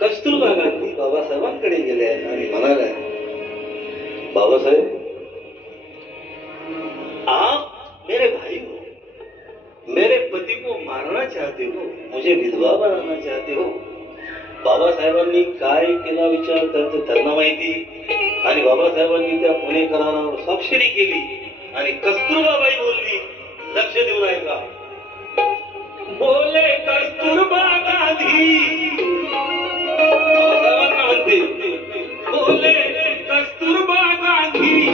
कस्तुरबा गांधी बाबासाहेबांकडे गेले आणि म्हणाले, बाबासाहेब, आप मेरे भाई हो, मेरे पति को मारना चाहते हो, मुझे विधवा बनाना चाहते हो. बाबासाहेबांनी काय केला विचार त्यांना माहिती. आणि बाबासाहेबांनी त्या पुणे करारावर स्वाक्षरी केली आणि कस्तुरबाबाई बोलली, लक्ष देऊन ऐका. बोले कस्तुरबा गांधी, बाबासाहेबांना म्हणते, बोले कस्तुरबा गांधी,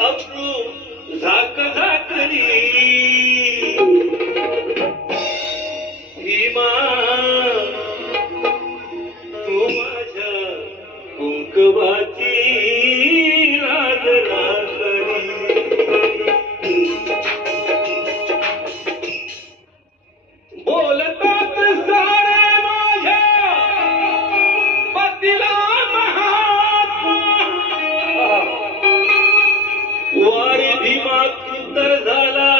अब्रू झाक झाकली भीमा, तू माझ्या कुंकवाची लाज लागली. बोलतात सारे माझ्या पतीला महात्मा, वारी भीमा तू तर झाला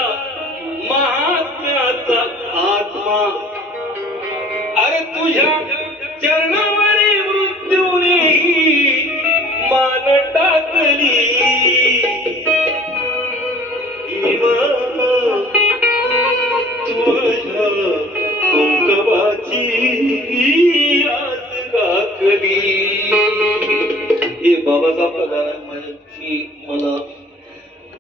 महात्म्याचा आत्मा. अरे तुझ्या चरणा